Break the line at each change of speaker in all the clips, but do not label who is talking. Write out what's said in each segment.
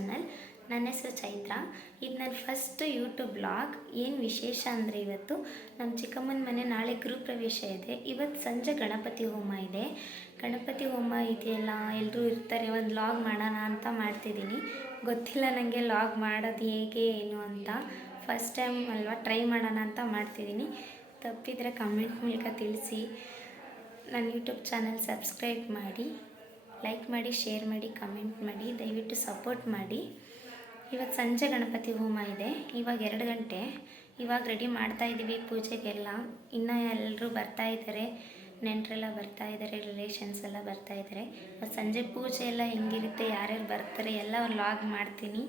Channel. ನನ್ನ ಹೆಸರು ಚೈತ್ರ. ಇದು ನನ್ನ ಫಸ್ಟ್ ಯೂಟ್ಯೂಬ್ ಬ್ಲಾಗ್ ಏನು ವಿಶೇಷ ಅಂದರೆ ಇವತ್ತು ನಮ್ಮ ಚಿಕ್ಕಮ್ಮನ ಮನೆ ನಾಳೆ ಗೃಹಪ್ರವೇಶ ಇದೆ. ಇವತ್ತು ಸಂಜೆ ಗಣಪತಿ ಹೋಮ ಇದೆ. ಗಣಪತಿ ಹೋಮ ಇದೆಯಲ್ಲ ಎಲ್ಲರೂ ಇರ್ತಾರೆ, ಒಂದು ಲಾಗ್ ಮಾಡೋಣ ಅಂತ ಮಾಡ್ತಿದ್ದೀನಿ. ಗೊತ್ತಿಲ್ಲ ನನಗೆ ಲಾಗ್ ಮಾಡೋದು ಹೇಗೆ, ಏನು ಅಂತ. ಫಸ್ಟ್ ಟೈಮ್ ಅಲ್ವಾ ಟ್ರೈ ಮಾಡೋಣ ಅಂತ ಮಾಡ್ತಿದ್ದೀನಿ. ತಪ್ಪಿದರೆ ಕಮೆಂಟ್ ಮೂಲಕ ತಿಳಿಸಿ. ನನ್ನ ಯೂಟ್ಯೂಬ್ ಚಾನಲ್ ಸಬ್ಸ್ಕ್ರೈಬ್ ಮಾಡಿ. ಲೈಕ್ ಮಾಡಿ ಶೇರ್ ಮಾಡಿ ಕಮೆಂಟ್ ಮಾಡಿ, ದಯವಿಟ್ಟು ಸಪೋರ್ಟ್ ಮಾಡಿ. ಇವತ್ತು ಸಂಜೆ ಗಣಪತಿ ಹೋಮ ಇದೆ. ಇವಾಗ ಎರಡು ಗಂಟೆ. ಇವಾಗ ರೆಡಿ ಮಾಡ್ತಾ ಇದ್ದೀವಿ ಪೂಜೆಗೆಲ್ಲ. ಇನ್ನು ಎಲ್ಲರೂ ಬರ್ತಾ ಇದ್ದಾರೆ ನೆಂಟರೆಲ್ಲ ಬರ್ತಾ ಇದ್ದಾರೆ ರಿಲೇಷನ್ಸ್ ಎಲ್ಲ ಬರ್ತಾ ಇದ್ದಾರೆ ಸಂಜೆ ಪೂಜೆ ಎಲ್ಲ ಹೆಂಗಿರುತ್ತೆ, ಯಾರ್ಯಾರು ಬರ್ತಾರೆ ಎಲ್ಲ ಲಾಗ್ ಮಾಡ್ತೀನಿ.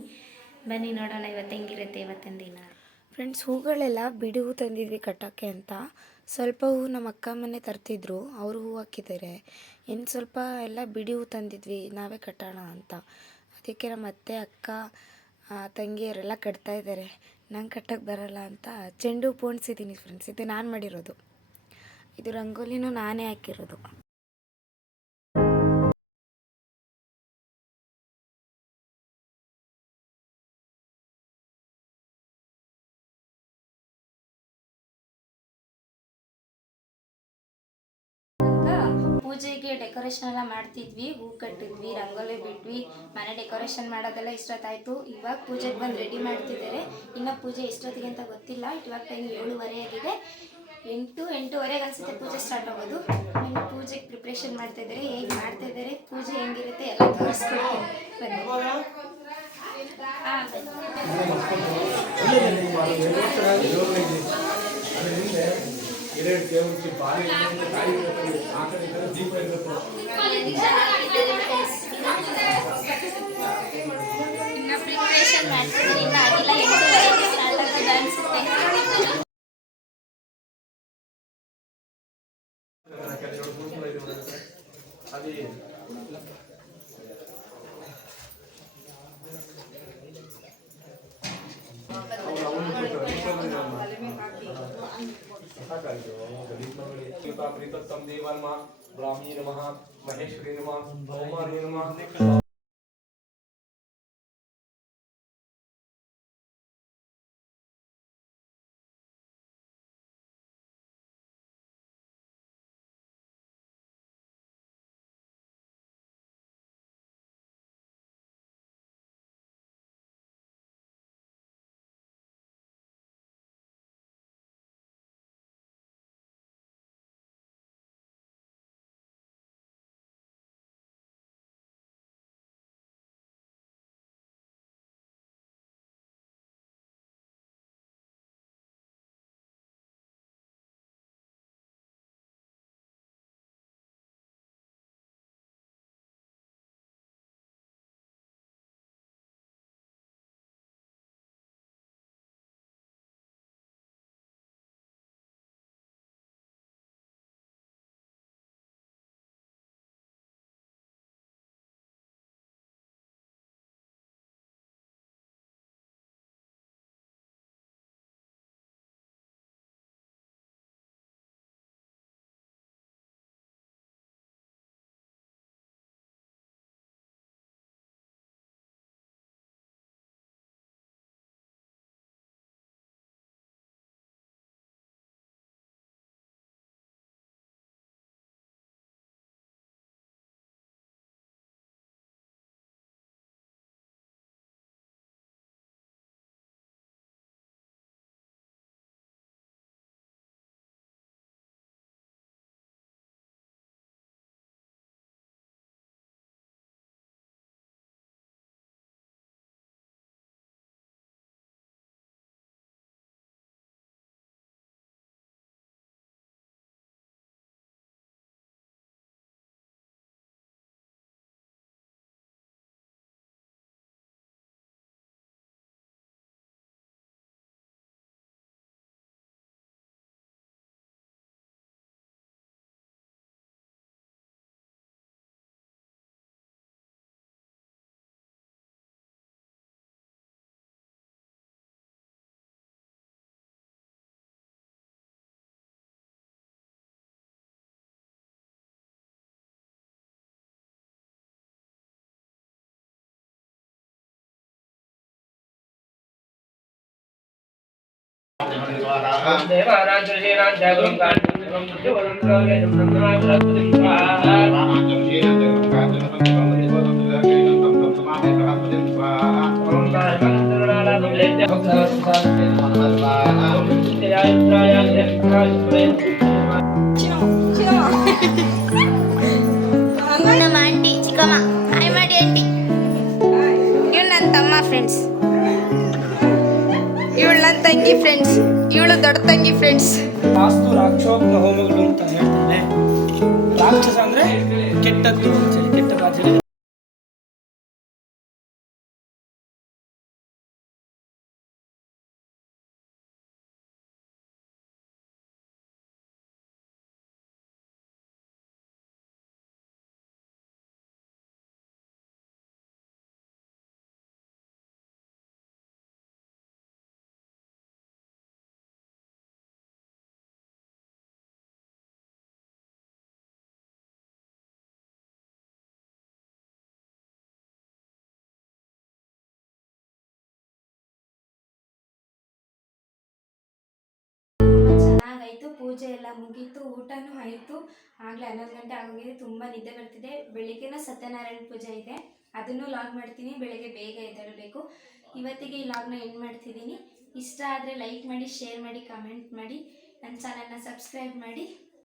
ಬನ್ನಿ ನೋಡೋಣ ಇವತ್ತು ಹೆಂಗಿರುತ್ತೆ ಇವತ್ತಿನ ದಿನ.
ಫ್ರೆಂಡ್ಸ್ ಹೂಗಳೆಲ್ಲ ಬಿಡುವು ತಂದಿದ್ವಿ ಕಟ್ಟೋಕ್ಕೆ ಅಂತ. ಸ್ವಲ್ಪ ಹೂ ನಮ್ಮ ಅಕ್ಕ ಮನೆ ತರ್ತಿದ್ರು, ಅವರು ಹೂ ಹಾಕಿದ್ದಾರೆ. ಇನ್ನು ಸ್ವಲ್ಪ ಎಲ್ಲ ಬಿಡಿ ಹೂ ತಂದಿದ್ವಿ, ನಾವೇ ಕಟ್ಟೋಣ ಅಂತ. ಅದಕ್ಕೆ ನಮ್ಮ ಅತ್ತೆ, ಅಕ್ಕ ತಂಗಿಯರೆಲ್ಲ ಕಟ್ತಾ ಇದ್ದಾರೆ. ನಂಗೆ ಕಟ್ಟಕ್ಕೆ ಬರಲ್ಲ ಅಂತ ಚೆಂಡು ಪೋಣಿಸಿದ್ದೀನಿ ಫ್ರೆಂಡ್ಸ್ ಇದು ನಾನು ಮಾಡಿರೋದು. ಇದು ರಂಗೋಲಿನೂ ನಾನೇ ಹಾಕಿರೋದು.
ಪೂಜೆಗೆ ಡೆಕೋರೇಷನ್ ಎಲ್ಲ ಮಾಡ್ತಿದ್ವಿ, ಹೂ ಕಟ್ಟಿದ್ವಿ, ರಂಗೋಲಿ ಬಿಟ್ವಿ, ಮನೆ ಡೆಕೋರೇಷನ್ ಮಾಡೋದೆಲ್ಲ ಇಷ್ಟೊತ್ತಾಯ್ತು. ಇವಾಗ ಪೂಜೆಗೆ ಬಂದು ರೆಡಿ ಮಾಡ್ತಿದ್ದಾರೆ. ಇನ್ನು ಪೂಜೆ ಎಷ್ಟೊತ್ತಿಗೆ ಅಂತ ಗೊತ್ತಿಲ್ಲ. ಇವಾಗ ಟೈಮ್ ಏಳುವರೆ ಆಗಿದೆ. ಎಂಟು, ಎಂಟೂವರೆಗೆ ಅನ್ಸುತ್ತೆ ಪೂಜೆ ಸ್ಟಾರ್ಟ್ ಆಗೋದು. ಇನ್ನು ಪೂಜೆಗೆ ಪ್ರಿಪ್ರೇಷನ್ ಮಾಡ್ತಾ ಇದ್ದಾರೆ. ಹೇಗೆ ಮಾಡ್ತಾ ಇದ್ದಾರೆ? ಪೂಜೆ ಹೆಂಗಿರುತ್ತೆ ಎಲ್ಲ ತೋರಿಸ್ಕೊಡ್ತೀನಿ. ಬನ್ನಿ ಆ, ಬನ್ನಿ.
ಎರಡು ದೇವರಿಗೆ ಬಾರಿ ಗಾಡಿ ಆ ಕಡೆ ಈ ಕಡೆ ದೀಪ ಇರಬೇಕು
ಇನ್ನು ಪ್ರಿಪ್ರೇಷನ್ ಮಾಡ್ತಿದ್ದೀನಿ ಇನ್ನು ಆಗಿಲ್ಲ ಎಂಟೂವರೆಗೆ ಸ್ಟಾರ್ಟ್ ಆಗೋದು ಅನ್ಸುತ್ತೆ
అది तत्तम देवान्मा ब्राह्मी नम महेश्वरी नम भौमारी नम।
ನಮ್ಮ ಆಂಟಿ ಚಿಕ್ಕಮ್ಮ ಹಾಯ್ ಮಾಡಿ ಆಂಟಿ
ಇವಳು ನನ್ನ ತಮ್ಮ ಫ್ರೆಂಡ್ಸ್ ಇವಳು ನನ್ನ ತಂಗಿ ಫ್ರೆಂಡ್ಸ್ ಇವಳು ದೊಡ್ಡ ತಂಗಿ ಫ್ರೆಂಡ್ಸ್
ವಾಸ್ತು ರಾಕ್ಷೋಗ್ನ ಹೋಮಗಳು ಅಂತ ಹೇಳ್ತಾರೆ ರಾಕ್ಷಸ ಅಂದ್ರೆ ಕೆಟ್ಟದ್ದು ಕೆಟ್ಟ ರಾಜ
ಮುಗೀತು, ಊಟನೂ ಆಯಿತು. ಆಗಲೇ ಹನ್ನೊಂದು ಗಂಟೆ ಆಗೋಗಿದೆ, ತುಂಬ ನಿದ್ದೆ ಬರ್ತಿದೆ. ಬೆಳಿಗ್ಗೆನೂ ಸತ್ಯನಾರಾಯಣ ಪೂಜೆ ಇದೆ. ಅದನ್ನು ಲಾಗ್ ಮಾಡ್ತೀನಿ, ಬೆಳಗ್ಗೆ ಬೇಗ ಎದ್ದೇಳಬೇಕು. ಇವತ್ತಿಗೆ ಈ ಲಾಗ್ನ ಎಂಡ್ ಮಾಡ್ತಿದ್ದೀನಿ. ಇಷ್ಟ ಆದರೆ ಲೈಕ್ ಮಾಡಿ ಶೇರ್ ಮಾಡಿ ಕಮೆಂಟ್ ಮಾಡಿ. ನನ್ನ ಚಾನಲ್ನ ಸಬ್ಸ್ಕ್ರೈಬ್ ಮಾಡಿ.